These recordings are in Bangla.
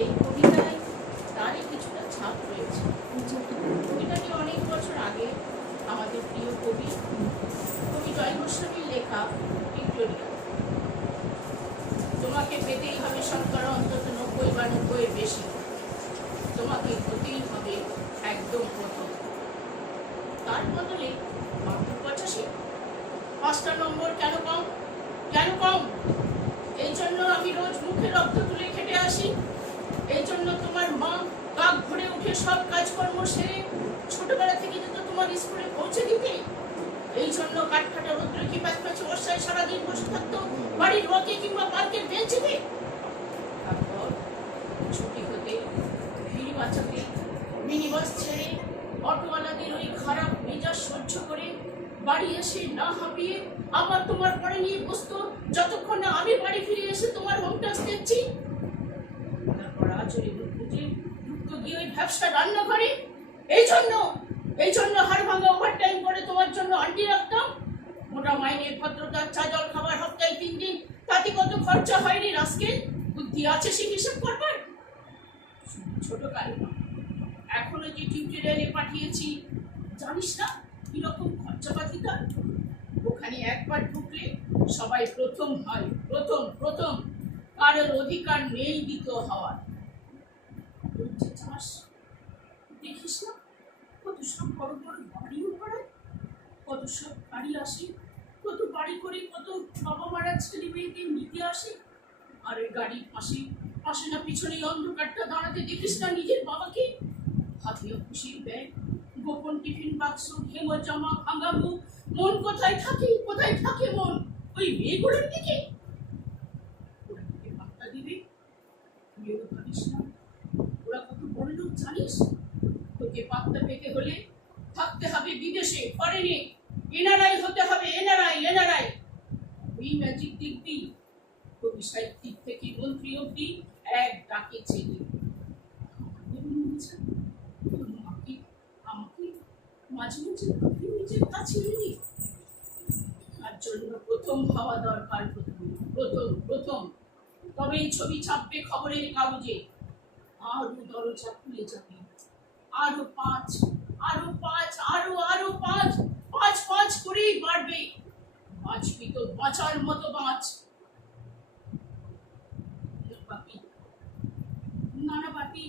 এই কবিতায় তারই কিছুটা ছাপ রয়েছে। কবিতাটি অনেক বছর আগে আমাদের প্রিয় কবি জয় গোস্বামীর লেখা ভিক্টোরিয়া। তোমাকে পেতেই হবে শতকরা অন্তত 90 বা 90-এর বেশি। তোমাকে হতেই হবে একদম প্রথম। তার বদলে মাত্র 85। 5টা নম্বর কেন কম? কেন কম? এই জন্য আমি রোজ মুখে রক্ত তুলে খেটে আসি। এই জন্য তোমার মা কাক ভরে উঠে সব কাজকর্ম সেরে ছোটবেলা থেকে যেত তোমার স্কুলে পৌঁছে দিতে। এই জন্য কাঠফাটা রৌদ্র কি প্যাচপ্যাচে বর্ষায় সারাদিন বসে থাকতো বাড়ির রকে কিংবা পার্কের বেঞ্চিতে। তারপর ছুটি হতে ভিড় বাঁচাতে মিনি বাস ছেড়ে অটোওয়ালাদের ওই খারাপ মেজাজ সহ্য করে বাড়ি এসে না হাঁপিয়ে আবার তোমার পরে নিয়ে বসতো যতক্ষণ না আমি বাড়ি ফিরে এসে তোমার হোম টাস্ক দেখছি। তারপর আচরে বুঝে ঢুকতো গিয়ে ওই ব্যবসা রান্নাঘরে। এই জন্য হাড় ভাঙা ওভারটাইম করে তোমার জন্য আন্টি রাখতাম। মোটা মাইনের ভদ্রতার চা জল খাবার সপ্তাহে 3 দিন, তাতে কত খরচা হয়নি আজকে? বুদ্ধি আছে সে হিসাব করবার? ছোট কাল এখনো যে টিউটোরিয়ালে পাঠিয়েছি জানিস না কিরকম খরচাপাতি তার? ওখানে একবার ঢুকলে সবাই প্রথম হয়, প্রথম। কারোর অধিকার নেই দ্বিতীয় হওয়ার। দেখিস না কত সব বড় বড় বাড়িও ভাড়ায়, কত সব গাড়ি আসে, কত বাড়ি করে কত বাবা মারা ছেলে মেয়েকে নিতে আসে। আর ওই গাড়ির পাশে না পিছনে অন্ধকারটা দাঁড়াতে দেখিস না নিজের বাবাকে? হাতে খুশির ব্যাগ, গোপন টিফিন বাক্স, হেমো জামা, ভাঙা মুখ। মন কোথায় থাকে মন? ওই মেয়েগুলোর দিকে। ওরা তোকে পাত্তা দিবে? তুইও ভাবিস না ওরা কত বড় লোক জানিস? তোকে পাত্তা পেতে হলে থাকতে হবে বিদেশে, ফরেনে। এনআরআই হতে হবে, এনআরআই। ওই ম্যাজিক দেখবি কবি সাহিত্যিক থেকে মন্ত্রী অব্দি এক ডাকে ছেলে। আমাকে মাঝে নিজের কাছে এনে তার জন্য প্রথম হওয়া দরকার। প্রথম তবেই ছবি ছাপবে খবরের কাগজে। আরো দরজা খুলে যাবে, আরো 5 করেই বাড়বে। বাঁচবি তো বাঁচার মতো বাঁচ। না বাপি,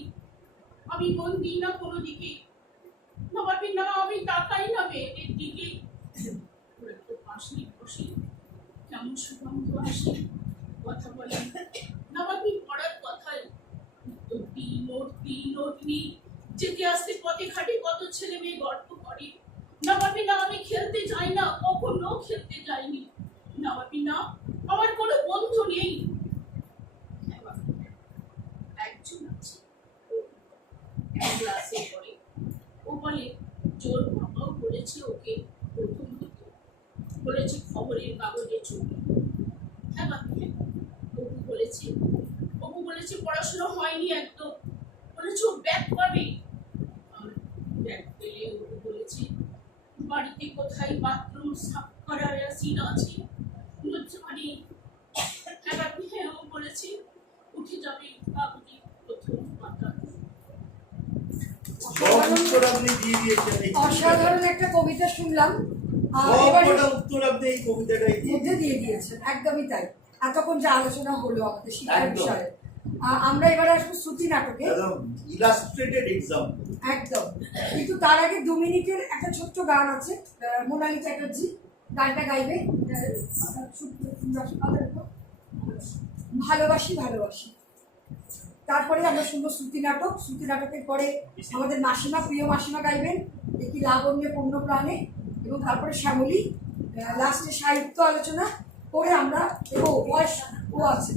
আমি মন দিই না কোনো দিকে। না বাপি না, আমি তাকাই না মেয়েদের দিকে। ওরা তো পাশে বসে কেমন সুগন্ধ আসে, কথা বলে না বাপি পড়ার কথাই। নোট নি যেতে আসতে পথে ঘাটে কত ছেলে মেয়ে গল্প করে। না বাপি না, আমি খেলতে যাই না, কখনো খেলতে যাইনি। না বাপি না, আমার কোনো বন্ধু নেই। একজন আছে, ক্লাসে পড়ে। ও বলে জোর বাবাও বলেছে ওকে প্রথম হতে, বলেছে খবরের কাগজে ছবি। হ্যাঁ বাপি, অপু বলেছে পড়াশোনা হয়নি একদম, বলেছে ও ব্যাক পাবে। ব্যাক পেলে অপু বলেছে বাড়িতে কোথায় বাথরুম সাফ করার অ্যাসিড আছে জানি। হ্যাঁ বাপি, হ্যাঁ ও বলেছে উঠে যাবে কাগজে প্রথম পাতা। অসাধারণ একটা কবিতা শুনলাম। উত্তর আপনি এই কবিতাটাই মধ্যে দিয়ে দিয়েছেন, একদমই তাই। এতক্ষণ যে আলোচনা হলো আমাদের শিক্ষা বিষয়ে, আমরা এবারে আসবো শ্রুতি নাটকে। ইলাস্ট্রেটেড এক্সাম্পল একদম। কিন্তু তার আগে 2 মিনিটের একটা ছোট্ট গান আছে, মোনালি চ্যাটার্জি গানটা গাইবে। ভালোবাসি। তারপরে আমরা শুনবো শ্রুতি নাটকের পরে আমাদের প্রিয় মাসিমা গাইবেন একটি লাবণ্যে পূর্ণ প্রাণে, এবং তারপরে শ্যামলী লাস্টে সাহিত্য আলোচনা করে আমরা ও আছে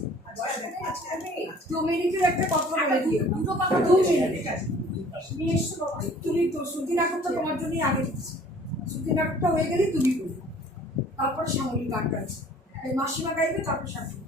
2 মিনিটের একটা কথা বলে দিও। 2 মিনিট তুমি তো শ্রুতি নাটকটা তোমার জন্যই আগে দিচ্ছি। শ্রুতি নাটকটা হয়ে গেলে তুমি বলবে, তারপরে শ্যামলী গানটা আছে, মাসিমা গাইবে, তারপর শ্যামলী।